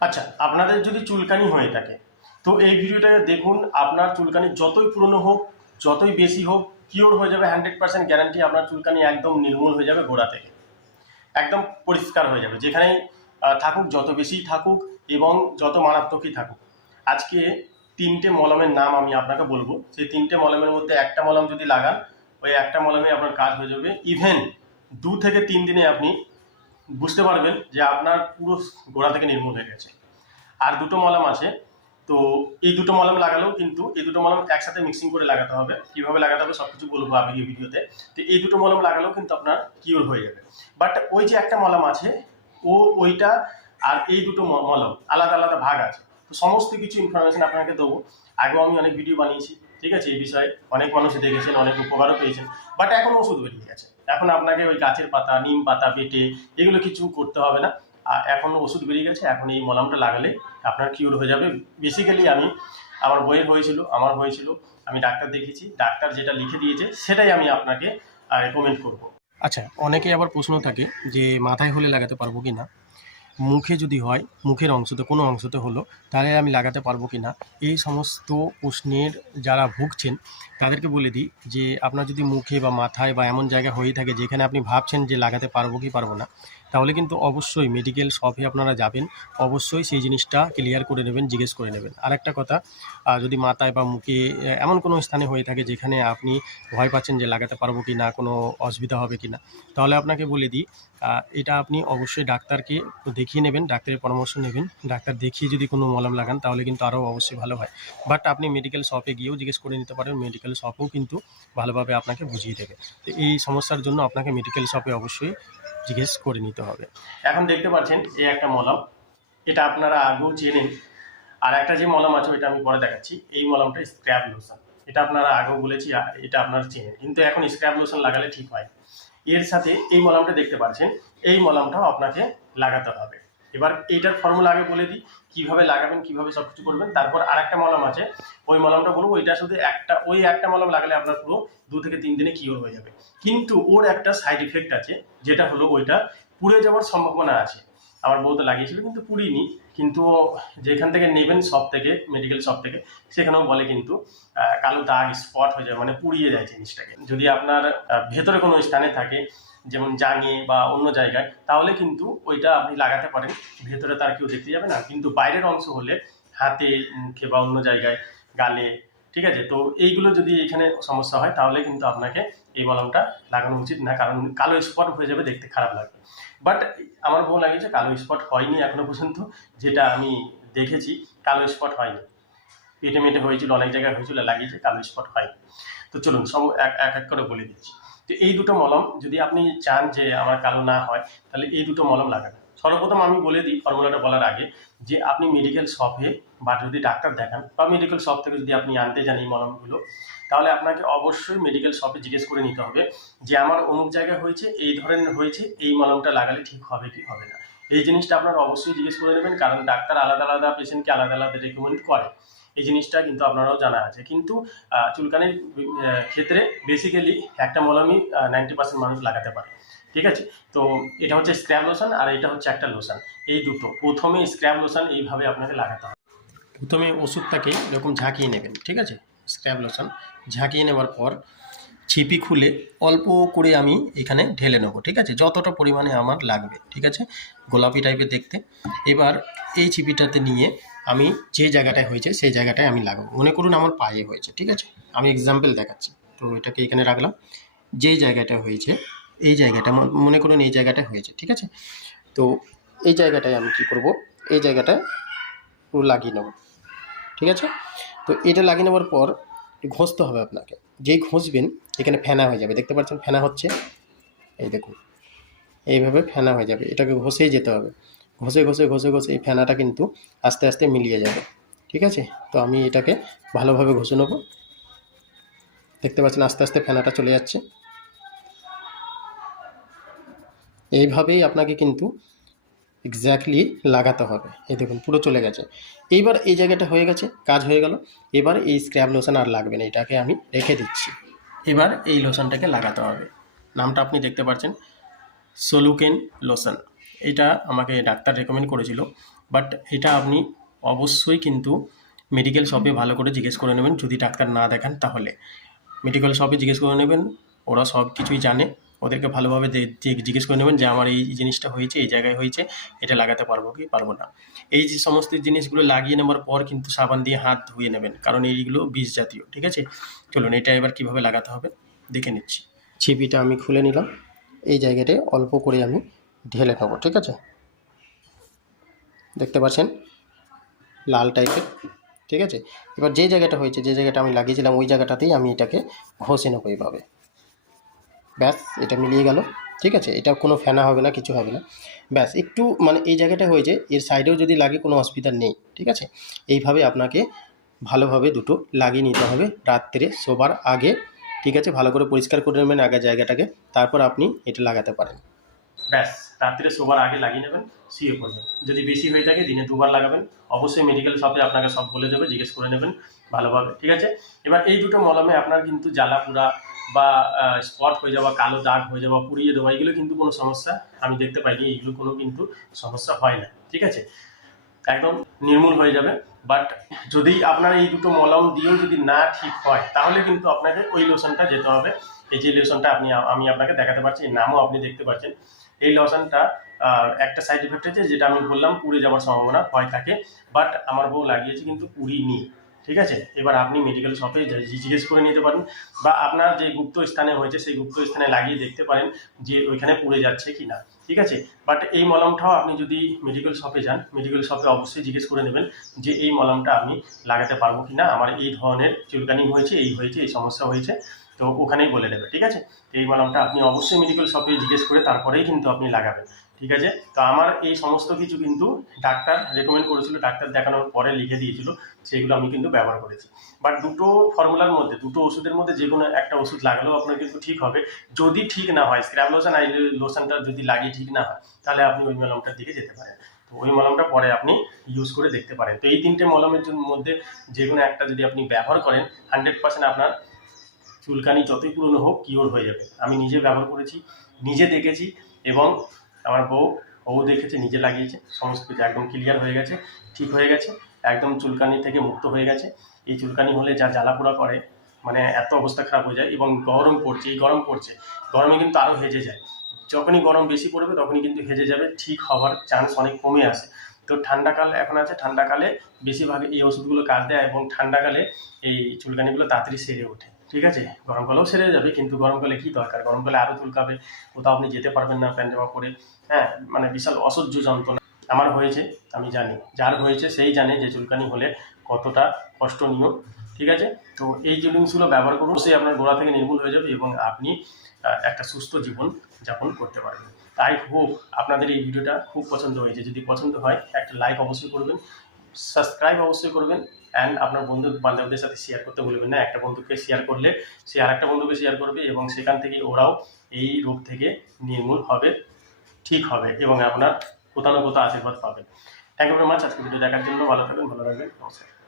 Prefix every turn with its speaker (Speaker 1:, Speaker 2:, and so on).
Speaker 1: আচ্ছা আপনাদের যদি চুলকানি হয়ে থাকে, তো এই ভিডিওটা দেখুন, আপনার চুলকানি যতই পুরনো হোক, যতই বেশি হোক কিওর হয়ে যাবে হান্ড্রেড পার্সেন্ট গ্যারান্টি আপনার চুলকানি একদম নির্মূল হয়ে যাবে গোড়া থেকে। একদম পরিষ্কার হয়ে যাবে যেখানেই থাকুক, যত বেশি থাকুক এবং যত মারাত্মকই থাকুক। আজকে তিনটে মলমের নাম আমি আপনাকে বলব, সেই তিনটে মলমের মধ্যে একটা মলম যদি লাগান, ওই একটা মলমে আপনার কাজ হয়ে যাবে। ইভেন দু থেকে তিন দিনে আপনি বুঝতে পারবেন যে আপনার পুরো গোড়া থেকে নির্মূল হয়ে গেছে। আর দুটো মলম আছে, তো এই দুটো মলম লাগালেও কিন্তু এই দুটো মলম একসাথে মিক্সিং করে লাগাতে হবে। কীভাবে লাগাতে হবে সব কিছু বলব আমি এই ভিডিওতে। তো এই দুটো মলম লাগালেও কিন্তু আপনার কিওর হয়ে যাবে। বাট ওই যে একটা মলম আছে, ও ওইটা আর এই দুটো মলম আলাদা আলাদা ভাগ আছে। তো সমস্ত কিছু ইনফরমেশন আপনাকে দেবো। আগেও আমি অনেক ভিডিও বানিয়েছি, ঠিক আছে? এই বিষয়ে অনেক মানুষ দেখেছেন, অনেক উপকারও পেয়েছেন। বাট এখন ওষুধ বেরিয়ে গেছে। এখন আপনাকে ওই গাছের পাতা, নিম পাতা বেটে এগুলো কিছু করতে হবে না। আর এখন ওষুধ বেরিয়ে গেছে, এখন এই মলমটা লাগালে আপনার কিউর হয়ে যাবে। বেসিক্যালি আমি, আমার বইয়ের হয়েছিল, আমার হয়েছিল, আমি ডাক্তার দেখেছি ডাক্তার যেটা লিখে দিয়েছে সেটাই আমি আপনাকে রেকমেন্ড করব। আচ্ছা অনেকেই আবার প্রশ্ন থাকে যে মাথায় হলে লাগাতে পারব কি না মুখে যদি হয়, মুখের অংশতে, কোনো অংশতে হলো, তাহলে আমি লাগাতে পারব কি না? এই সমস্ত প্রশ্নের যারা ভুগছেন, তাদেরকে বলে দিই যে, আপনার যদি মুখে বা মাথায় বা এমন জায়গা হয়ে থাকে যেখানে আপনি ভাবছেন যে লাগাতে পারব কি পারব না তাহলে কিন্তু অবশ্যই মেডিকেল শপে আপনারা যাবেন, অবশ্যই সেই জিনিসটা ক্লিয়ার করে নেবেন, জিজ্ঞেস করে নেবেন। আর একটা কথা যদি মাথায় বা মুখে এমন কোনো স্থানে হয়ে থাকে যেখানে আপনি ভয় পাচ্ছেন যে লাগাতে পারব কি না কোনো অসুবিধা হবে কি না তাহলে আপনাকে বলে দিই এটা আপনি অবশ্যই ডাক্তারকে দেখিয়ে নেবেন, ডাক্তারের পরামর্শ নেবেন। ডাক্তার দেখিয়ে যদি কোনো মলম লাগান, তাহলে কিন্তু আরও অবশ্যই ভালো হয়। বাট আপনি মেডিকেল শপে গিয়েও জিজ্ঞেস করে নিতে পারেন মেডিকেল শপেও কিন্তু ভালোভাবে আপনাকে বুঝিয়ে দেবে। তো এই সমস্যার জন্য আপনাকে মেডিকেল শপে অবশ্যই জিজ্ঞেস করে নিতে হবে। এখন দেখতে পাচ্ছেন এই একটা মলম। এটা আপনারা আগেও চেনেন আর একটা যে মলম আছে, ওইটা আমি পরে দেখাচ্ছি। এই মলমটা স্ক্র্যাব লোশন এটা আপনারা আগেও বলেছি এটা আপনারা চেনেন কিন্তু এখন স্ক্র্যাব লোশন লাগালে ঠিক হয়। এর সাথে এই মলমটা দেখতে পাচ্ছেন। এই মলমটাও আপনাকে লাগাতে হবে। এবার এইটার ফর্মুলা আগে বলে দিই। কীভাবে লাগাবেন, কীভাবে সব কিছু করবেন, তারপর আরেকটা মলম আছে। ওই মলমটা বলব ওইটা শুধু একটা, ওই একটা মলম লাগালে আপনার পুরো দু থেকে তিন দিনে কিওর হয়ে যাবে। কিন্তু ওর একটা সাইড ইফেক্ট আছে, যেটা হলো ওইটা পুড়ে যাওয়ার সম্ভাবনা আছে। আমার বউ তো লাগিয়েছিল, কিন্তু পুড়িনি। কিন্তু যেখান থেকে নেবেন শপ থেকে মেডিকেল শপ থেকে, সেখানেও বলে কিন্তু কালো দাগ স্পট হয়ে যায় মানে পুড়িয়ে যায় জিনিসটাকে। যদি আপনার ভেতরে কোনো স্থানে থাকে, যেমন জাঙে বা অন্য জায়গায়, তাহলে কিন্তু ওইটা আপনি লাগাতে পারেন। ভেতরে তার কেউ দেখতে যাবে না। কিন্তু বাইরের অংশ হলে, হাতে, মুখে বা অন্য জায়গায়, গালে, ঠিক আছে? তো এইগুলো যদি এখানে সমস্যা হয়, তাহলে কিন্তু আপনাকে এই মলমটা লাগানো উচিত না, কারণ কালো স্পট হয়ে যাবে দেখতে খারাপ লাগবে। বাট আমার বউ লাগিয়েছে, কালো স্পট হয়নি এখনও পর্যন্ত, যেটা আমি দেখেছি, কালো স্পট হয়নি। পেটে মেটে হয়েছিল, অনেক জায়গায় হয়েছিল, লাগিয়েছে, কালো স্পট হয়নি। তো চলুন সব এক এক করে বলে দিচ্ছি। তো এই দুটো মলম, যদি আপনি চান যে আমার কালো না হয়, তাহলে এই দুটো মলম লাগাবেন। সর্বপ্রথম আমি বলে দিই ফর্মুলাটা বলার আগে যে আপনি মেডিকেল শপে বা যদি ডাক্তার দেখান বা মেডিকেল শপ থেকে যদি আপনি আনতে যান এই মলমগুলো, তাহলে আপনাকে অবশ্যই মেডিকেল শপে জিজ্ঞেস করে নিতে হবে যে আমার অমুক জায়গায় হয়েছে, এই ধরনের হয়েছে, এই মলমটা লাগালে ঠিক হবে কি হবে না। এই জিনিসটা আপনারা অবশ্যই জিজ্ঞেস করে নেবেন, কারণ ডাক্তার আলাদা আলাদা পেশেন্টকে আলাদা আলাদা রেকমেন্ড করে। এই জিনিসটা কিন্তু আপনারাও জানা আছে। কিন্তু চুলকানির ক্ষেত্রে বেসিক্যালি একটা মলমই নাইনটি পার্সেন্ট মানুষ লাগাতে পারে। ঠিক আছে? তো এটা হচ্ছে স্ক্র্যাব লোশন আর এটা হচ্ছে একটা লোশন এই দুটো। প্রথমে স্ক্র্যাব লোশন এইভাবে আপনাকে লাগাতে হবে। প্রথমে ওষুধটাকে এরকম ঝাঁকিয়ে নেবেন, ঠিক আছে? স্ক্র্যাব লোশন ঝাঁকিয়ে নেওয়ার পর ছিপি খুলে অল্প করে আমি এখানে ঢেলে নেব, ঠিক আছে? যতটা পরিমাণে আমার লাগবে, ঠিক আছে? গোলাপি টাইপের দেখতে। এবার এই ছিপিটাতে নিয়ে আমি যে জায়গাটায় হয়েছে সেই জায়গাটায় আমি লাগাবো। মনে করুন আমার পায়ে হয়েছে, ঠিক আছে? আমি এক্সাম্পল দেখাচ্ছি। তো এটাকে এখানে রাখলাম। যেই জায়গাটা হয়েছে এই জায়গাটা, মনে করুন এই জায়গাটা হয়েছে, ঠিক আছে? তো এই জায়গাটায় আমি কি করব? এই জায়গাটায় লাগিয়ে নেব, ঠিক আছে? তো এটা লাগিয়ে নেওয়ার পর ঘষতে হবে আপনাকে। যেই ঘষবেন, এখানে ফেনা হয়ে যাবে, দেখতে পাচ্ছেন ফেনা হচ্ছে, এই দেখুন, এইভাবে ফেনা হয়ে যাবে, এটাকে ঘষেই যেতে হবে। ঘষে ঘষে ঘষে ঘষে এই ফেনাটা কিন্তু আস্তে আস্তে মিলিয়ে যাবে, ঠিক আছে? তো আমি এটাকে ভালোভাবে ঘষে নেব, দেখতে পাচ্ছেন আস্তে আস্তে ফেনাটা চলে যাচ্ছে। এইভাবেই আপনাকে কিন্তু এক্স্যাক্টলি লাগাতে হবে। এই দেখুন, পুরো চলে গেছে। এইবার এই জায়গাটা হয়ে গেছে, কাজ হয়ে গেল। এবার এই স্ক্র্যাব লোশন আর লাগবে না, এটাকে আমি রেখে দিচ্ছি। এবার এই লোশনটাকে লাগাতে হবে। নামটা আপনি দেখতে পাচ্ছেন সোলুকেন লোশন এটা আমাকে ডাক্তার রেকমেন্ড করেছিল বাট এটা আপনি অবশ্যই কিন্তু মেডিকেল শপে ভালো করে জিজ্ঞেস করে নেবেন। যদি ডাক্তার না দেখান তাহলে। মেডিকেল শপে জিজ্ঞেস করে নেবেন, ওরা সব কিছুই জানে। ওদেরকে ভালোভাবে জিজ্ঞেস করে নেবেন যে আমার এই জিনিসটা হয়েছে, এই জায়গায় হয়েছে, এটা লাগাতে পারব কি পারব না। এই যে সমস্ত জিনিসগুলো লাগিয়ে নেওয়ার পর কিন্তু সাবান দিয়ে হাত ধুয়ে নেবেন, কারণ এইগুলো বিষ জাতীয়, ঠিক আছে? চলুন, এটা এবার কীভাবে লাগাতে হবে দেখে নিচ্ছি। ছিপিটা আমি খুলে নিলাম, এই জায়গাটায় অল্প করে আমি ঢেলে নেব, ঠিক আছে? দেখতে পাচ্ছেন? লাল টাইপের, ঠিক আছে? এবার যে জায়গাটা হয়েছে, যে জায়গাটা আমি লাগিয়েছিলাম, ওই জায়গাটাতেই আমি এটাকে ঘষে নেব এইভাবে। ব্যাস, এটা মিলিয়ে গেল। ঠিক আছে? এটা কোনো ফেনা হবে না, কিছু হবে না। ব্যাস, একটু মানে এই জায়গাটা হয়েছে এর সাইডেও যদি লাগে কোনো অসুবিধা নেই, ঠিক আছে? এইভাবে আপনাকে ভালোভাবে দুটো লাগিয়ে নিতে হবে রাত্রে, শোবার আগে, ঠিক আছে? ভালো করে পরিষ্কার করে নেবেন আগে জায়গাটাকে, তারপর আপনি এটা লাগাতে পারেন। ব্যাস, রাত্রে শোবার আগে লাগিয়ে নেবেন, শুয়ে পড়বেন। যদি বেশি হয়ে থাকে, দিনে দুবার লাগাবেন। অবশ্যই মেডিকেল শপে আপনাকে সব বলে দেবে, জিজ্ঞেস করে নেবেন ভালোভাবে, ঠিক আছে? এবার এই দুটো মলমে আপনার কিন্তু জ্বালা পুরা বা স্পট হয়ে যাওয়া, কালো দাগ হয়ে যাওয়া, পুড়িয়ে দেওয়া, এগুলো কিন্তু কোনো সমস্যা আমি দেখতে পাইনি, এগুলো কোনো কিন্তু সমস্যা হয় না, ঠিক আছে? একদম নির্মূল হয়ে যাবে বাট যদি আপনার এই দুটো মলম দিয়েও যদি না ঠিক হয়, তাহলে কিন্তু আপনাকে ওই লোশনটা যেতে হবে। এই যে লোশনটা আপনি, আমি আপনাকে দেখাতে পারছি এই নামও আপনি দেখতে পাচ্ছেন। এই লোশনটা একটা সাইড এফেক্ট আছে যেটা আমি বললাম, পুড়ে যাওয়ার সম্ভাবনা ভয় থাকে বাট আমার বউ লাগিয়েছে কিন্তু পুড়িনি। ঠিক আছে? এবার আপনি মেডিকেল শপে জিজ্ঞেস করে নিতে পারেন বা আপনার যে গুপ্ত স্থানে হয়েছে সেই গুপ্ত স্থানে লাগিয়ে দেখতে পারেন যে ওইখানে পুড়ে যাচ্ছে কি না ঠিক আছে? বাট এই মলমটাও আপনি যদি মেডিকেল শপে যান মেডিকেল শপে অবশ্যই জিজ্ঞেস করে নেবেন যে এই মলমটা আমি লাগাতে পারব কি না আমার এই ধরনের চুলকানি হয়েছে, এই হয়েছে, এই সমস্যা হয়েছে, তো ওখানেই বলে দেবে, ঠিক আছে? এই মলমটা আপনি অবশ্যই মেডিকেল শপে জিজ্ঞেস করে তারপরেই কিন্তু আপনি লাগাবেন। ঠিক আছে? তো আমার এই সমস্ত কিছু কিন্তু ডাক্তার রেকমেন্ড করেছিল, ডাক্তার দেখানোর পরে লিখে দিয়েছিল, সেগুলো আমি কিন্তু ব্যবহার করেছি। বাট দুটো ফর্মুলার মধ্যে, দুটো ওষুধের মধ্যে যে কোনো একটা ওষুধ লাগালেও আপনার কিন্তু ঠিক হবে। যদি ঠিক না হয় স্ক্র্যাব লোশন আই লোশনটা যদি লাগিয়ে ঠিক না হয়, তাহলে আপনি ওই মলমটার দিকে যেতে পারেন। তো ওই মলমটা পরে আপনি ইউজ করে দেখতে পারেন। তো এই তিনটে মলমের মধ্যে যে কোনো একটা যদি আপনি ব্যবহার করেন হান্ড্রেড পার্সেন্ট আপনার চুলকানি যতই পুরনো হোক কিওর হয়ে যাবে। আমি নিজে ব্যবহার করেছি, নিজে দেখেছি এবং আমার বউ বউ দেখেছে, নিজে লাগিয়েছে, সমস্ত কিছু একদম ক্লিয়ার হয়ে গেছে, ঠিক হয়ে গেছে, একদম চুলকানি থেকে মুক্ত হয়ে গেছে। এই চুলকানি হলে যা জ্বালাপোড়া করে মানে এত অবস্থা খারাপ হয়ে যায় এবং গরম পড়ছে, এই গরম পড়ছে, গরমে কিন্তু আরও হেজে যায়। যখনই গরম বেশি পড়বে, তখনই কিন্তু হেজে যাবে, ঠিক হওয়ার চান্স অনেক কমে আসে। তো ঠান্ডাকাল এখন আছে ঠান্ডাকালে বেশিরভাগ এই ওষুধগুলো কাজ দেয় এবং ঠান্ডাকালে এই চুলকানিগুলো তাড়াতাড়ি সেরে ওঠে। ঠিক আছে? গরমকালেও সেরে যাবে, কিন্তু গরমকালে কি দরকার? গরমকালে আরও চুলকাবে, কোথাও আপনি যেতে পারবেন না, প্যান্ট জামা পরে হ্যাঁ? মানে বিশাল অসহ্য যন্ত্রণা। আমার হয়েছে, আমি জানি। যার হয়েছে, সেই জানে যে চুলকানি হলে কতটা কষ্টনীয়, ঠিক আছে? তো এই জিনিসগুলো ব্যবহার করুন সেই আপনার গোড়া থেকে নির্মূল হয়ে যাবে এবং আপনি একটা সুস্থ জীবন যাপন করতে পারবেন। তাই হোপ আপনাদের এই ভিডিওটা খুব পছন্দ হয়েছে। যদি পছন্দ হয়, একটা লাইক অবশ্যই করবেন। সাবস্ক্রাইব অবশ্যই করবেন অ্যান্ড আপনার বন্ধু বান্ধবদের সাথে শেয়ার করতে ভুলবেন না। একটা বন্ধুকে শেয়ার করলে সে আর একটা বন্ধুকে শেয়ার করবে এবং সেখান থেকে ওরাও এই রোগ থেকে নির্মূল হবে, ঠিক হবে এবং আপনার কোথাও না কোথাও আশীর্বাদ পাবেন থ্যাংক ইউ ভেরি মাছ আজকে ভিডিও দেখার জন্য ভালো থাকবেন, ভালো রাখবেন নমস্কার।